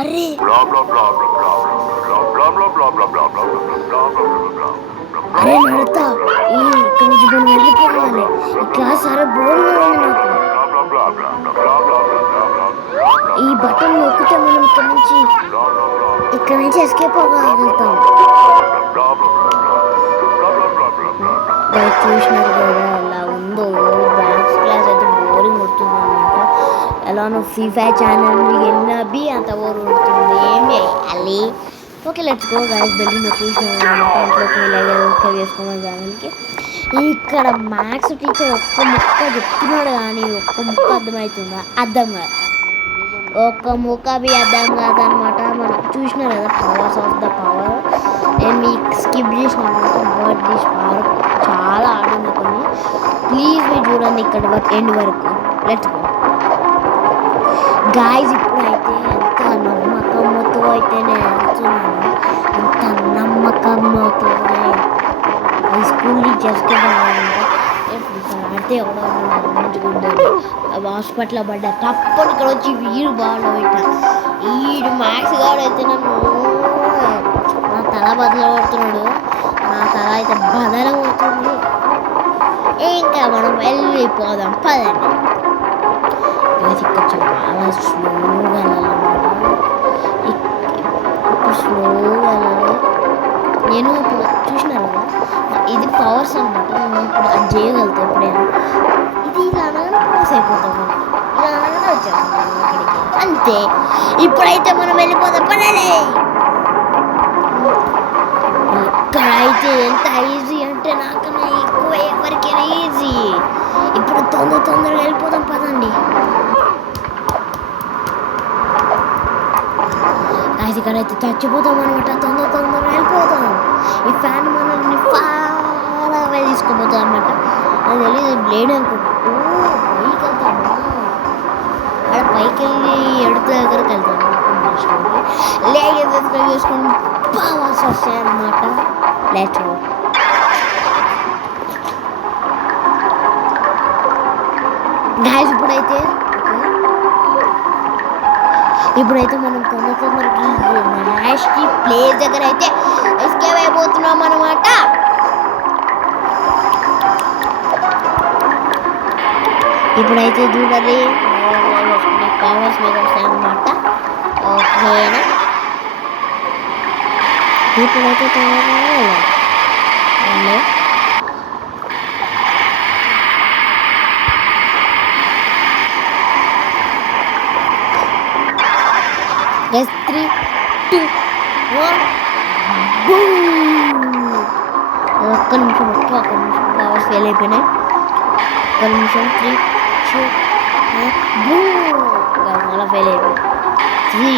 అరే అరే నడతా ఇక్కడి నుంచి మనం వెళ్ళిపోవాలి. ఈ క్లాస్ అరే బోర్గా ఉంది నాకు. ఈ బటన్ నొక్కితే మనం ఇక్కడ నుంచి ఎస్కేప్ అవ్వగలుగుతాం. చూసినారు కదా ఎలా ఉందో. మ్యాథ్స్ క్లాస్ అయితే బోరింగ్ కొడుతుంది అనమాట. ఎలానో ఫ్రీ ఫైర్ ఛానల్ వెళ్ళినా బి అంత బోర్ కొడుతుంది. ఏం చేయాలి? Okay let's go guys. బెల్లి నొక్కేసినాం అనమాట. ఇంట్లోకి సబ్స్క్రైబ్ చేసుకోవాలి ఛానల్కి. ఇక్కడ మ్యాథ్స్ టీచర్ ఒక్క ముక్క చెప్తున్నాడు కానీ ఒక్క ముక్క అర్థమవుతుందా? అర్థం కాదు. ఒక్క ముక్క బి అర్థం కాదనమాట. మనం చూసినారు కదా పవర్స్ ఆఫ్ ద పవర్. నేను మీకు స్కిప్ చేసిన అనమాట. బట్ దిస్ పవర్ చాలా ఆడింది కొన్ని. ప్లీజ్ మీరు చూడండి ఇక్కడ ఎండ్ వరకు. Let's go guys. ఇప్పుడైతే ఎంత నమ్మకంతో అయితే నేను వెళ్తున్నాను. ఎంత నమ్మకంతో ఈ స్కూల్ టీచర్స్కి ఆడితే ఎవడో మంచుకుంటాడు. హాస్పిటల్లో పడ్డా తప్పని ఇక్కడ వచ్చి వీడు బాగా పెట్టా. వీడు మ్యాథ్స్ గాడు అయితే నన్ను నా తల బదులు కొడుతున్నాడు. నా తల అయితే బదలం అవుతుంది. ఇంకా మనం వెళ్ళిపోదాం పదండి. ఇక్కడ చాలా స్లోగా వెళ్ళాలన్నమాట. ఇప్పుడు స్లోగా వెళ్ళాలి. నేను ఇప్పుడు చూసినాను కదా ఇది పవర్స్ అనమాట. నేను ఇప్పుడు అది చేయగలుగుతా ఎప్పుడైనా. ఇది ఇలా అనగానే పాస్ అయిపోతాం. ఇలా అనగానే వచ్చేస్తాం ఇక్కడికి. అంతే. ఇప్పుడైతే మనం వెళ్ళిపోదాం పడాలి. ఇక్కడైతే ఎంత ఈజీ అంటే నాకన్నా ఎక్కువ ఎవరికైనా ఈజీ. ఇప్పుడు తొందరగా వెళ్ళిపోదాం పదండి. అది ఇక్కడైతే చచ్చిపోతాం అనమాట. తొందరగా వెళ్ళిపోతాం. ఈ ఫ్యాన్ మనల్ని ఫారాగా తీసుకుపోతాం అనమాట. అది తెలియదు బ్లేడ్ అనుకుంటా. పైకి వెళ్తాము. అక్కడ పైకి వెళ్ళి ఎడుత దగ్గరకు వెళ్తాము. లేక చేసుకుని పవర్స్ వస్తాయి అనమాట. Let's go. గాయ్స్ ఇప్పుడైతే మనం తొందరగా మ్యాచ్కి ప్లేస్ దగ్గర అయితే ఎస్కేప్ అయిపోతున్నాం అనమాట. ఇప్పుడైతే చూడాలి పవర్స్ మీద వస్తాయన్నమాట. ఓకేనా? ఇప్పుడైతే తొందరగా Yes, 3, 2, 1, boom! ఒక్క నిమిషం పవర్స్ ఫెయిల్ అయిపోయినాయి. ఒక్క నిమిషం 3, 2, 1, boom! మళ్ళీ ఫెయిల్ అయిపోయింది. 3,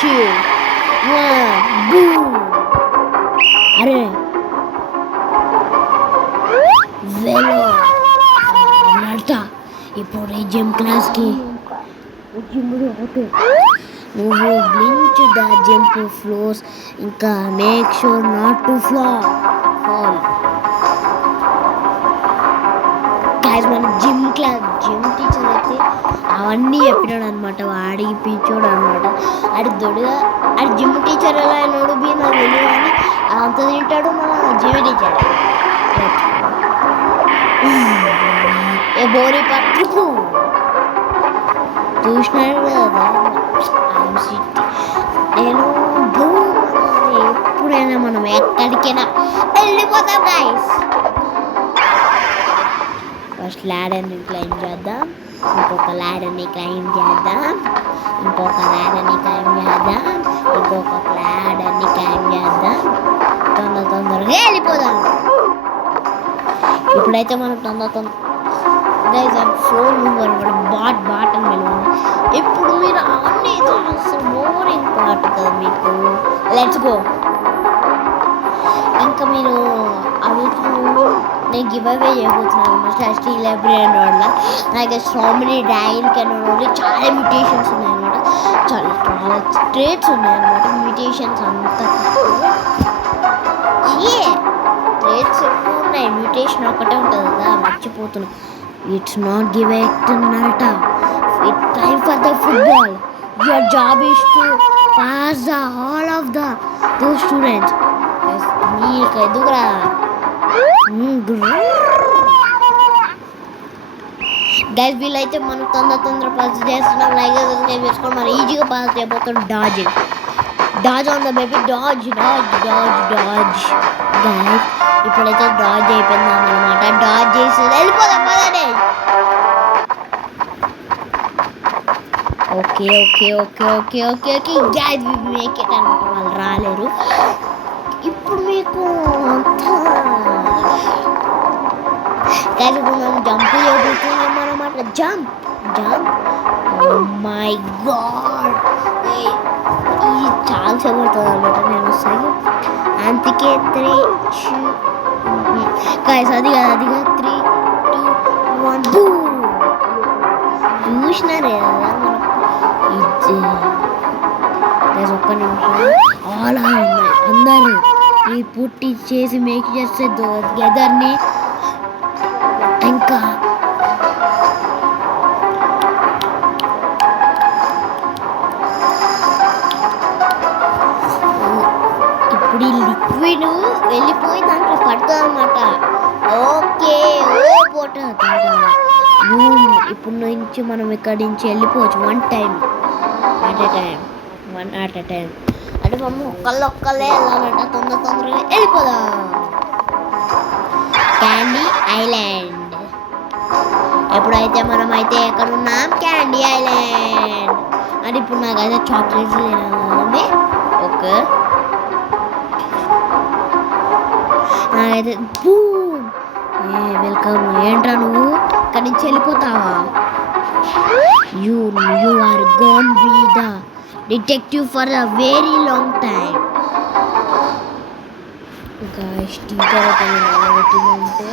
2, 1, boom! అరే వెలో అన్నట. ఇప్పుడు ఈ జిమ్ క్లాస్కి నువ్వు బ్లించ్ ద జంప్ ఫ్లోర్స్. ఇంకా make sure not to fall. మన జిమ్ టీచర్ అయితే అవన్నీ చెప్పినాడు అనమాట. వాడికి పిచ్చోడు అనమాట. ఆడి దొడుగా ఆడి జిమ్ టీచర్ ఎలా అయినాడు బి నాకు తెలియదు కానీ అంత తింటాడు మన జిమ్ టీచర్. బోరీ పట్టు చూసినాడు కదా. నేను ఎప్పుడైనా మనం ఎక్కడికైనా వెళ్ళిపోతాం గాయ్స్. ఫస్ట్ ల్యాడర్ని క్లైమ్ చేద్దాం. ఇంకొక ల్యాడర్ని క్లైమ్ చేద్దాం. ఇంకొక ల్యాడర్ని క్లైమ్ చేద్దాం. ఇంకొక ల్యాడర్ని క్లైమ్ చేద్దాం. తొందరగా వెళ్ళిపోదాం. ఇప్పుడైతే మనం తొందర గైస్ ఐమ్ సో మూవర్ బాట్ అని వెళ్ళాను. ఇప్పుడు మీరు అవన్నీ బోరింగ్ పార్ట్ కదా మీకు. Let's go. ఇంకా మీరు అవి నేను గివ్ అవే చేయబోతున్నాను. స్టాస్టీ లైబ్రరీ వల్ల నాకు స్ట్రాబెరీ డ్రాగన్ కెనోలో చాలా మ్యూటేషన్స్ ఉన్నాయన్నమాట. చాలా ట్రేట్స్ ఉన్నాయన్నమాట. మ్యూటేషన్స్ అంతా ట్రేట్స్ ఎక్కువ ఉన్నాయి. మ్యూటేషన్ ఒకటే ఉంటుంది కదా, మర్చిపోతున్నాను. ఇట్స్ నాట్ గివ్ ఇట్ నరట. It time for the football. your job is to pass all of those students. నీకు ఎదుగురా గైస్ వీళ్ళైతే మనం తొందర పాస్ చేస్తున్నాం. లైక్ వేసుకొని మనం ఈజీగా పాస్ చేయబోతాం. Dodge on the baby dodge guys ఇప్పుడైతే డాజ్ అయిపోయిందాం అనమాట. డాజ్ చేసి వెళ్ళిపోదాం పదండి. ఓకే గైస్ మేక్ ఇట్ అనమాట. వాళ్ళు రాలేరు. ఇప్పుడు మీకు గైస్ ఇప్పుడు మనం జంప్ చేయబోతున్నాం అనమాట. జంప్ మై గాడ్ ఇది చాలా సేపడుతుంది అనమాట. నేను వస్తాను అందుకే 3 గైస్ అది కాదు 3 2 1 చూసినారే కదా మనం ఒక్క నిమిషం అలా ఉన్నాయి అందరూ ఈ పుట్టి చేసి మేక్ చేస్తే గెదర్ని ఇంకా ఇప్పుడు ఈ లిక్విడ్ వెళ్ళిపోయి దాంట్లో పడుతుంది అనమాట. ఓకే ఇప్పుడు నుంచి మనం ఇక్కడి నుంచి వెళ్ళిపోవచ్చు. వన్ అట్ ఎ టైం అంటే మనం ఒక్కళ్ళే వెళ్ళాలంట. తొందరగా వెళ్ళిపోదాం. Candy island. ఎప్పుడైతే మనం అయితే ఎక్కడ ఉన్నాం క్యాండీ ఐలాండ్ అంటే ఇప్పుడు నాకైతే చాక్లెట్స్ తినాలి. ఓకే నాకైతే వెల్కమ్. ఏంట్రా నువ్వు ఇక్కడి నుంచి వెళ్ళిపోతావా? You are gonna be the detective for a very long time. Guys teacher పెట్టిందంటే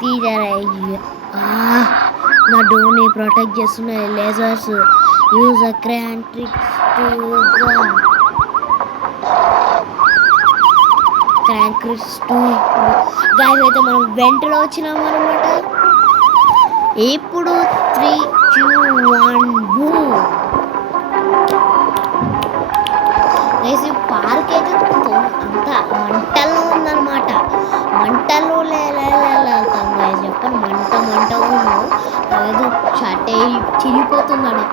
టీచర్ నా డోర్ని ప్రొటెక్ట్ చేస్తున్నాయి lasers. Use a crown tricks guys అయితే మనం వెంటలో వచ్చినాము అనమాట. ఇప్పుడు 3 2 1 బూమ్. పార్క్ అయితే అంతా మంటల్లో ఉందన్నమాట. మంటల్లో వెళ్తాం గాయ్స్. చెప్పండి మంట ఉన్నాం. ఏదో చట్టే చిరిగిపోతున్నాడు.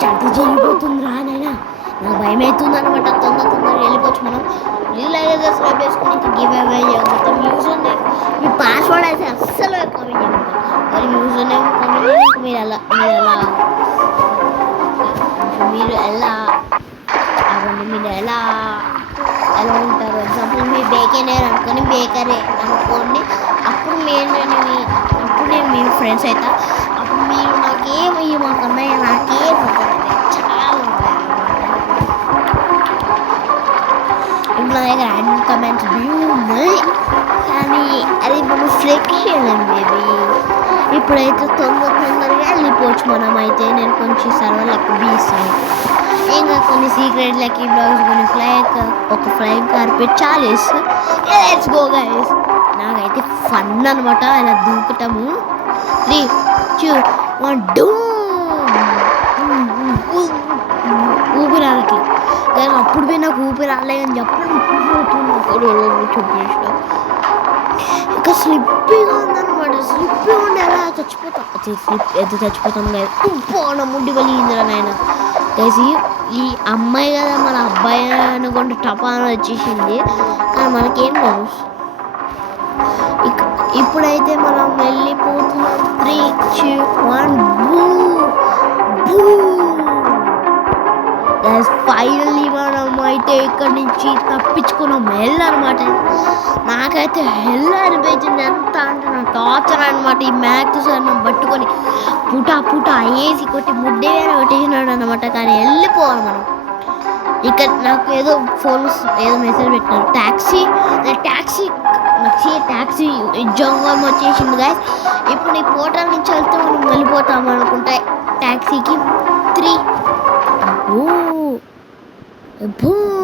చట్ట చిరిగిపోతుంది రా నాయనా. నాకు భయం అవుతుంది అనమాట. తొందరగా వెళ్ళిపోవచ్చు మనం. ఇలాగే సబ్స్క్రైబ్ చేసుకుని గివ్ అవే చేయగలుగుతాం. యూజర్ నేమ్ మీ పాస్వర్డ్ అయితే అస్సలు కామెంట్ చేయగలుగుతాం. మరి యూజర్ నేమ్ కామెంట్ మీరు ఎలా ఉంటారు. ఎగ్జాంపుల్ మీ బేకరేర్ అనుకోని అనుకోండి. అప్పుడు నేను మీ ఫ్రెండ్స్ అవుతా. అప్పుడు మీరు నాకేమయ్యి మాకన్నాయి చాలా ఉంటాయి ఇప్పుడు నా దగ్గర యాడ్ కమెంట్స్ వ్యూ ఉన్నాయి. కానీ అది మనం ఫ్లెక్షన్ బేబీ. ఇప్పుడైతే తొందరగా వెళ్ళిపోవచ్చు మనం. అయితే నేను కొంచెం సర్వర్లకు బీస్తాను. ఇంకా కొన్ని సీక్రెట్ లక్కీ బ్లాగ్స్ కొన్ని ఒక flying carpet challenge. Let's go guys. నాకైతే ఫన్ అనమాట అలా దూకుతాము. 3 2 1 డూమ్. ఊపిరి రావట్లేదు. కానీ అప్పుడు పోయి నాకు ఊపిరి రాలేదని చెప్పడం చూపించిన ఇంకా స్లిప్పీగా ఉందన్నమాట. స్లిప్పీగా ఉండి ఎలా చచ్చిపోతాం కదా. ముడ్డి వలిగిందిరా నాయన. వేసి ఈ అమ్మాయి కదా మన అబ్బాయి అనుకుంటే టపాన వచ్చేసింది. కానీ మనకేం లేదు. ఇప్పుడైతే మనం వెళ్ళిపోతున్నాం. 3 2 1 ఫైనల్లీ మనం అయితే ఇక్కడి నుంచి తప్పించుకున్నాం. హెల్ అనమాట. నాకైతే హెల్ అనిపించింది. ఎంత అంటే నా టార్చర్ అనమాట. ఈ మ్యాథ్స్ సార్ నన్ను పట్టుకొని పుటా వేసి కొట్టి ముడ్డే కొట్టేసినాడు అనమాట. కానీ వెళ్ళిపోవాలి మనం. ఇక్కడ నాకు ఏదో మెసేజ్ పెట్టినారు. ట్యాక్సీ జంగం వచ్చేసింది గాయస్. ఇప్పుడు ఈ పోర్టల్ నుంచి వెళ్తే మనం వెళ్ళిపోతాం అనుకుంటా ట్యాక్సీకి. 3 2 1